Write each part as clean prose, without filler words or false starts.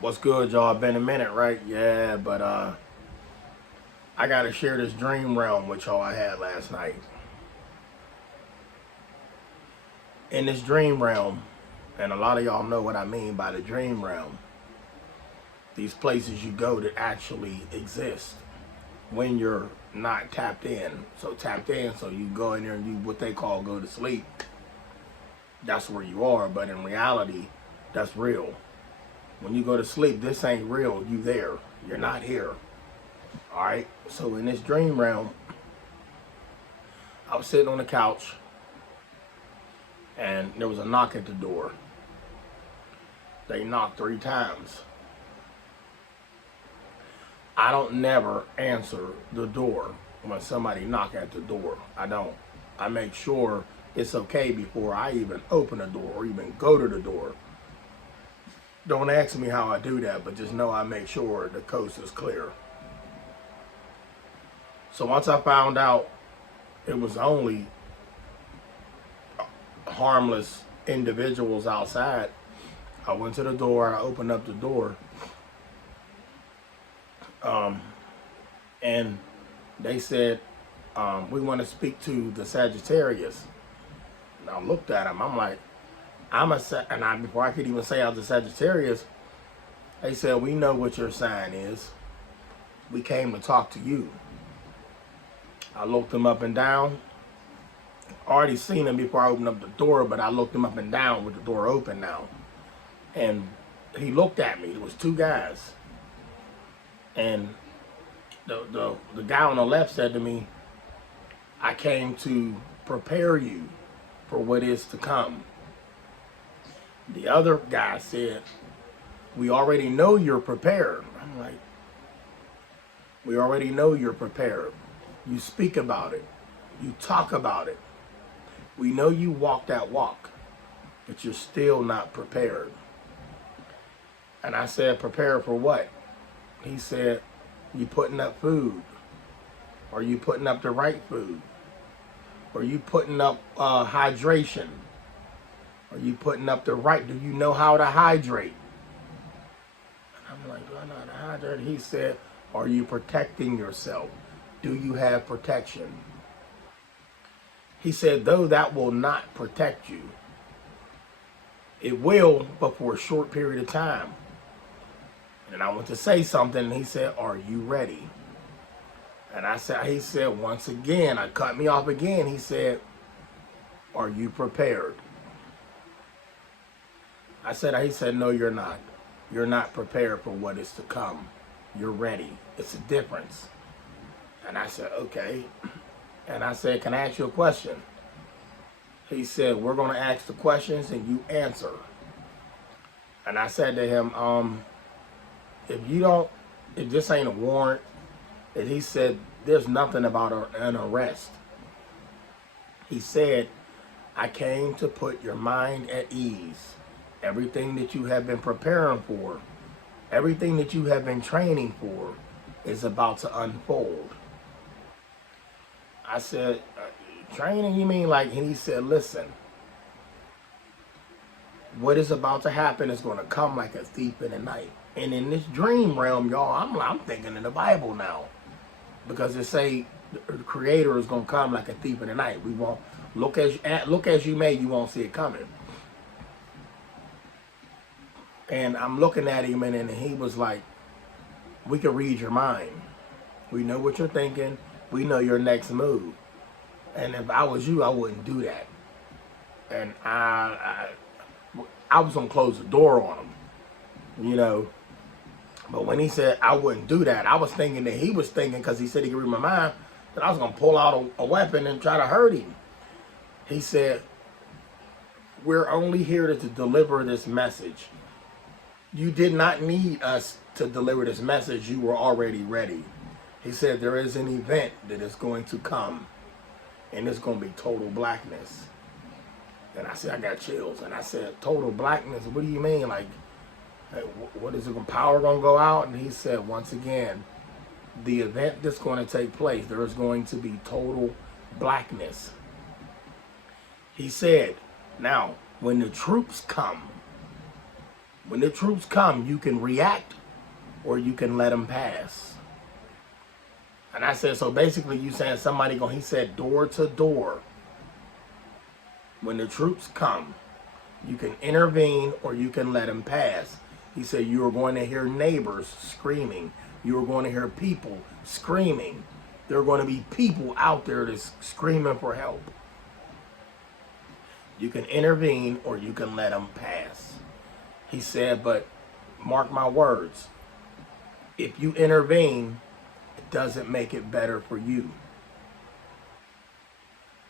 What's good, y'all? Been a minute, right? Yeah, but I gotta share this dream realm with y'all I had last night. In this dream realm, and a lot of y'all know what I mean by the dream realm, these places you go that actually exist when you're not tapped in. So tapped in, so you go in there and you what they call go to sleep. That's where you are, but in reality, that's real. When you go to sleep, this ain't real. You there. You're not here. All right. So in this dream realm, I was sitting on the couch and there was a knock at the door. They knocked 3 times. I don't never answer the door when somebody knock at the door. I don't. I make sure it's okay before I even open the door or even go to the door. Don't ask me how I do that, but just know I make sure the coast is clear. So once I found out it was only harmless individuals outside, I went to the door, I opened up the door, and they said, we want to speak to the Sagittarius. And I looked at him, I'm like, before I could even say I was a Sagittarius, they said, we know what your sign is. We came to talk to you. I looked him up and down. Already seen him before I opened up the door, but I looked him up and down with the door open now. And he looked at me. There was 2 guys. And the guy on the left said to me, I came to prepare you for what is to come. The other guy said, we already know you're prepared. I'm like, we already know you're prepared. You speak about it. You talk about it. We know you walk that walk, but you're still not prepared. And I said, prepare for what? He said, you putting up food? Are you putting up the right food? Are you putting up hydration? Are you putting up the right? Do you know how to hydrate? And I'm like, do I know how to hydrate? He said, are you protecting yourself? Do you have protection? He said, though that will not protect you, it will, but for a short period of time. And I went to say something, and he said, are you ready? And he said, once again, I cut me off again. He said, are you prepared? He said, no, you're not. You're not prepared for what is to come. You're ready. It's a difference. And I said, okay. And I said, can I ask you a question? He said, we're going to ask the questions and you answer. And I said to him, if this ain't a warrant, and he said, there's nothing about an arrest. He said, I came to put your mind at ease. Everything that you have been preparing for, everything that you have been training for is about to unfold. I said, training, you mean like, and he said, listen, what is about to happen is going to come like a thief in the night. And in this dream realm, y'all, I'm thinking in the Bible now. Because it say the creator is going to come like a thief in the night. We won't, look as you may, you won't see it coming. And I'm looking at him and he was like, we can read your mind. We know what you're thinking. We know your next move. And if I was you, I wouldn't do that. And I was going to close the door on him, you know. But when he said I wouldn't do that, I was thinking that he was thinking, because he said he could read my mind, that I was going to pull out a weapon and try to hurt him. He said, we're only here to deliver this message. You did not need us to deliver this message. You were already ready. He said, there is an event that is going to come, and it's going to be total blackness. And I said, I got chills. And I said, total blackness? What do you mean? Like, what is it? Power going to go out? And he said, once again, the event that's going to take place, there is going to be total blackness. He said, now, when the troops come, When the troops come, you can react or you can let them pass. And I said, so basically you saying somebody going, he said door to door. When the troops come, you can intervene or you can let them pass. He said you are going to hear neighbors screaming. You are going to hear people screaming. There are going to be people out there that's screaming for help. You can intervene or you can let them pass. He said, but mark my words, if you intervene, it doesn't make it better for you.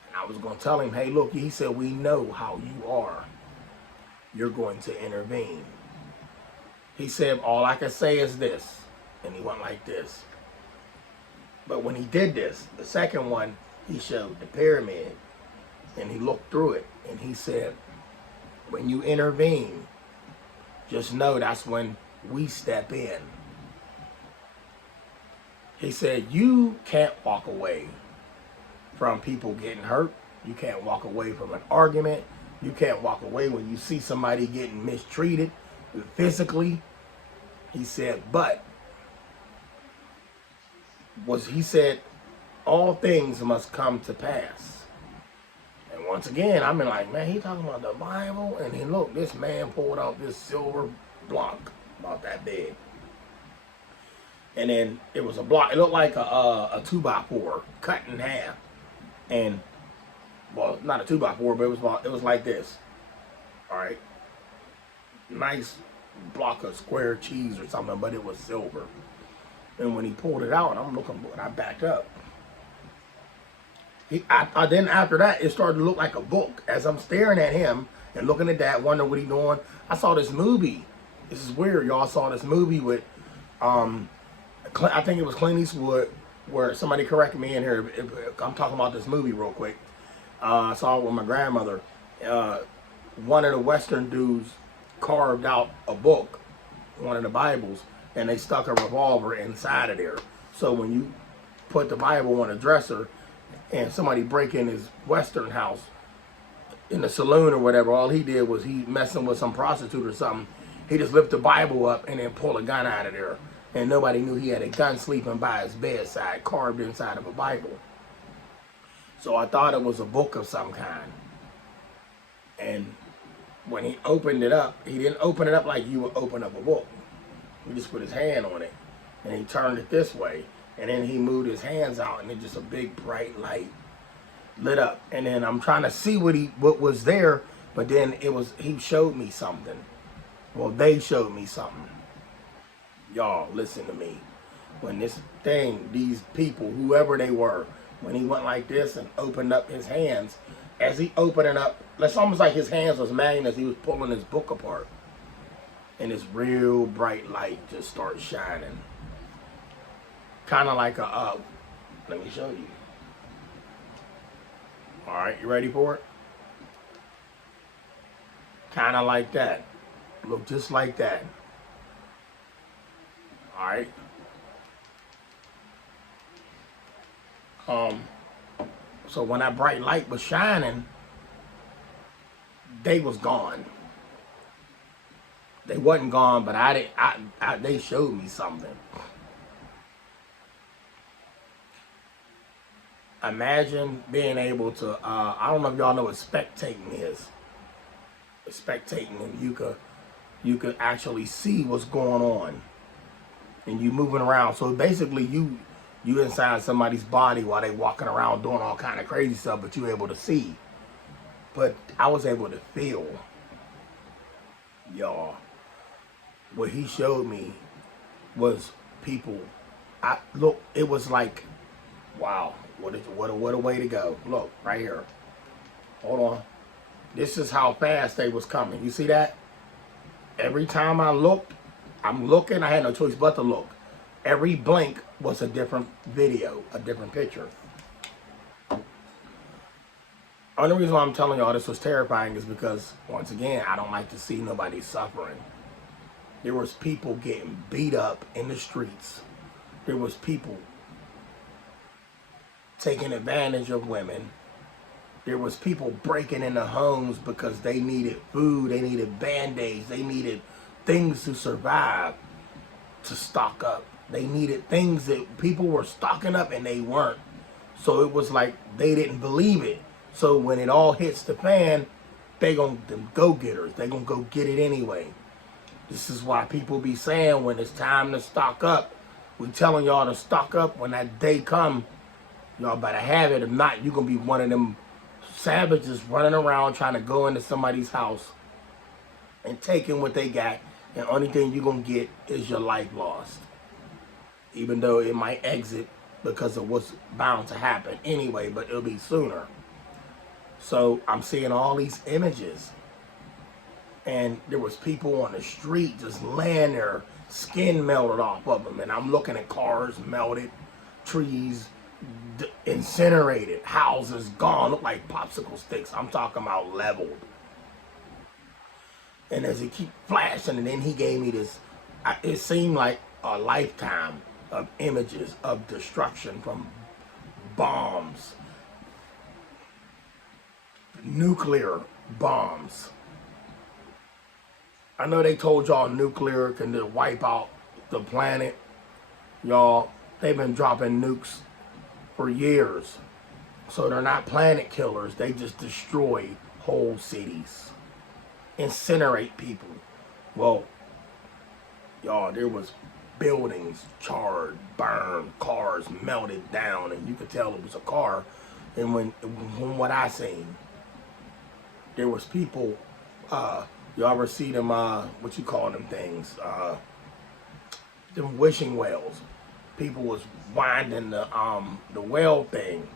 And I was going to tell him, hey, look, he said, we know how you are. You're going to intervene. He said, all I can say is this. And he went like this. But when he did this, the second one, he showed the pyramid. And he looked through it. And he said, when you intervene, just know that's when we step in. He said, you can't walk away from people getting hurt. You can't walk away from an argument. You can't walk away when you see somebody getting mistreated physically. He said, but he said, all things must come to pass. And once again, I'm like, man, he talking about the Bible? And he look, this man pulled out this silver block about that big. And then it was a block. It looked like a 2x4 cut in half. And, well, not a 2x4, but it was like this. All right. Nice block of square cheese or something, but it was silver. And when he pulled it out, I'm looking, and I backed up. Then after that, it started to look like a book. As I'm staring at him and looking at that, wondering what he's doing, I saw this movie. This is weird. Y'all saw this movie with, I think it was Clint Eastwood, where somebody correct me in here. I'm talking about this movie real quick. I saw it with my grandmother. One of the Western dudes carved out a book, one of the Bibles, and they stuck a revolver inside of there. So when you put the Bible on a dresser and somebody break in his Western house in the saloon or whatever, all he did was he messing with some prostitute or something. He just lift the Bible up and then pull a gun out of there. And nobody knew he had a gun sleeping by his bedside, carved inside of a Bible. So I thought it was a book of some kind. And when he opened it up, he didn't open it up like you would open up a book. He just put his hand on it, and he turned it this way, and then he moved his hands out, and then just a big bright light lit up. And then I'm trying to see what was there, but then he showed me something. Well, they showed me something. Y'all, listen to me. When this thing, these people, whoever they were, when he went like this and opened up his hands, as he opened it up, it's almost like his hands was magnets. He was pulling his book apart. And this real bright light just starts shining. Kind of like let me show you. All right, you ready for it? Kind of like that. Look just like that. All right. So when that bright light was shining, they was gone. They wasn't gone, but they showed me something. Imagine being able to, I don't know if y'all know what spectating is. Spectating, and you could actually see what's going on. And you moving around. So basically you inside somebody's body while they walking around doing all kind of crazy stuff, but you able to see. But I was able to feel. Y'all, what he showed me was people. Look, it was like, wow, what a way to go. Look, right here. Hold on. This is how fast they was coming. You see that? Every time I looked, I'm looking, I had no choice but to look. Every blink was a different video, a different picture. Only reason why I'm telling y'all this was terrifying is because, once again, I don't like to see nobody suffering. There was people getting beat up in the streets. There was people taking advantage of women. There was people breaking into homes because they needed food, they needed Band-Aids, they needed things to survive, to stock up. They needed things that people were stocking up and they weren't. So it was like they didn't believe it. So when it all hits the fan, they gonna them go getters. They gonna go get it anyway. This is why people be saying when it's time to stock up, we telling y'all to stock up. When that day come, y'all better have it. If not, you gonna be one of them savages running around trying to go into somebody's house and taking what they got. And only thing you gonna get is your life lost. Even though it might exit because of what's bound to happen anyway, but it'll be sooner. So I'm seeing all these images, and there was people on the street just laying there, skin melted off of them, and I'm looking at cars melted, trees incinerated, houses gone, look like popsicle sticks. I'm talking about leveled. And as it keep flashing, and then he gave me this, it seemed like a lifetime of images of destruction from bombs, nuclear bombs. I know they told y'all nuclear can just wipe out the planet. Y'all, they've been dropping nukes for years. So they're not planet killers. They just destroy whole cities, incinerate people. Well, y'all, there was buildings charred, burned, cars melted down, and you could tell it was a car. And from what I seen, there was people, you ever see them, what you call them things, them wishing wells. People was winding the well thing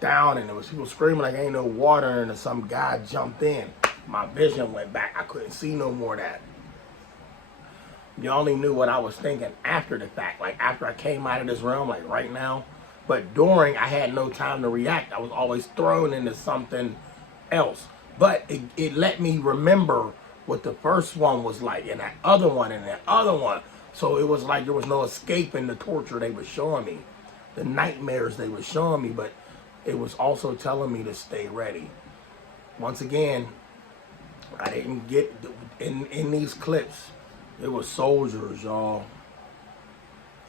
down, and there was people screaming like ain't no water, and some guy jumped in. My vision went back. I couldn't see no more of that. You only knew what I was thinking after the fact, like after I came out of this realm, like right now. But during, I had no time to react. I was always thrown into something else. But it let me remember what the first one was like, and that other one, and that other one. So it was like there was no escaping the torture they were showing me, the nightmares they were showing me, but it was also telling me to stay ready. Once again, I didn't get, in these clips, it was soldiers, y'all.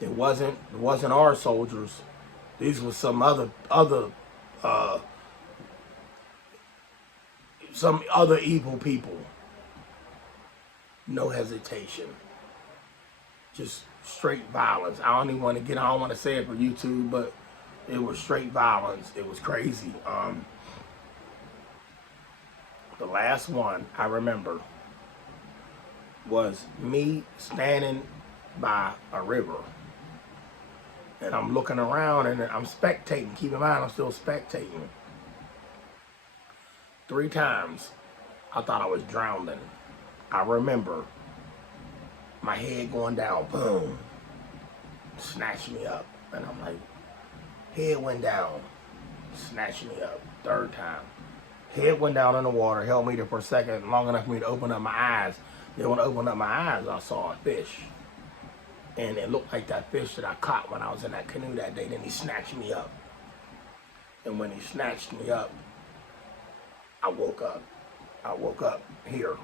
It wasn't our soldiers. These were some other evil people. No hesitation. Just straight violence. I don't want to say it for YouTube, but it was straight violence. It was crazy. The last one I remember was me standing by a river, and I'm looking around and I'm spectating. Keep in mind, I'm still spectating. 3 times I thought I was drowning. I remember my head going down, boom, snatched me up, and I'm like, head went down, snatched me up. 3rd time, head went down in the water, held me there for a second, long enough for me to open up my eyes. Then when I opened up my eyes, I saw a fish, and it looked like that fish that I caught when I was in that canoe that day. Then he snatched me up, and when he snatched me up, I woke up. I woke up here.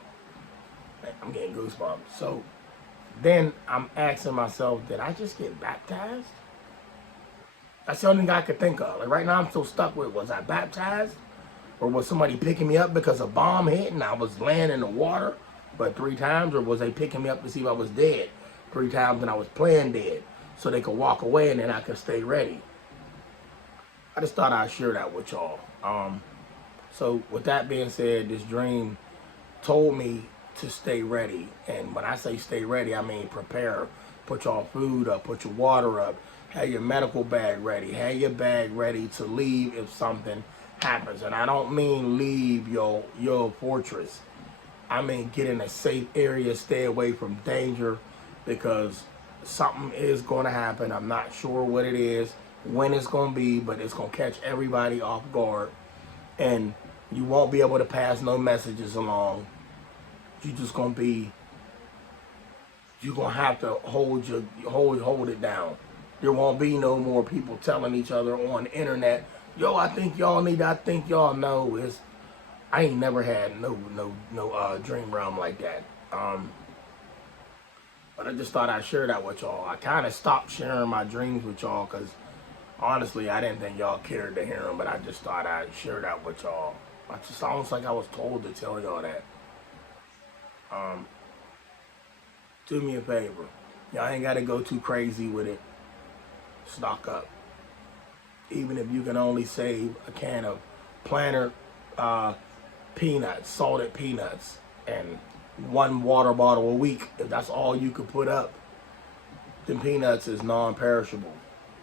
I'm getting goosebumps. So then I'm asking myself, did I just get baptized? That's the only thing I could think of. Like right now I'm still stuck with, was I baptized? Or was somebody picking me up because a bomb hit and I was laying in the water but 3 times? Or was they picking me up to see if I was dead 3 times and I was playing dead so they could walk away and then I could stay ready? I just thought I'd share that with y'all. So with that being said, this dream told me to stay ready. And when I say stay ready, I mean prepare. Put your food up, put your water up, have your medical bag ready, have your bag ready to leave if something happens. And I don't mean leave your fortress. I mean get in a safe area, stay away from danger, because something is going to happen. I'm not sure what it is, when it's going to be, but it's going to catch everybody off guard. And you won't be able to pass no messages along. You're just gonna be, you're gonna have to hold it down. There won't be no more people telling each other on the internet, yo, I think y'all know. I ain't never had no dream realm like that. But I just thought I'd share that with y'all. I kind of stopped sharing my dreams with y'all because honestly, I didn't think y'all cared to hear them, but I just thought I'd share that with y'all. It's almost like I was told to tell y'all that. Do me a favor. Y'all ain't got to go too crazy with it. Stock up. Even if you can only save a can of Planter peanuts, salted peanuts, and 1 water bottle a week, if that's all you could put up, then peanuts is non-perishable.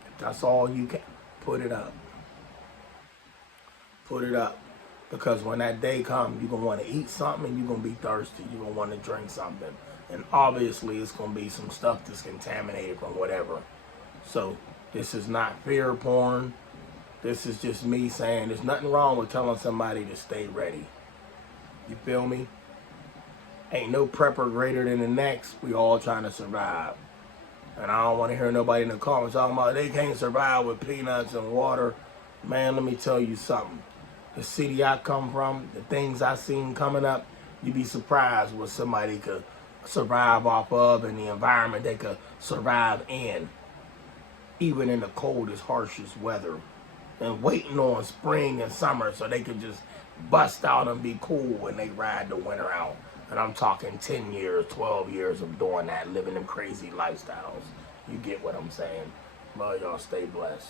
If that's all you can, put it up. Put it up. Because when that day comes, you're going to want to eat something and you're going to be thirsty. You're going to want to drink something. And obviously, it's going to be some stuff that's contaminated from whatever. So, this is not fear porn. This is just me saying there's nothing wrong with telling somebody to stay ready. You feel me? Ain't no prepper greater than the next. We all trying to survive. And I don't want to hear nobody in the comments talking about they can't survive with peanuts and water. Man, let me tell you something. The city I come from, the things I seen coming up, you'd be surprised what somebody could survive off of and the environment they could survive in, even in the coldest, harshest weather, and waiting on spring and summer so they could just bust out and be cool when they ride the winter out. And I'm talking 10 years, 12 years of doing that, living them crazy lifestyles. You get what I'm saying? Well, y'all stay blessed.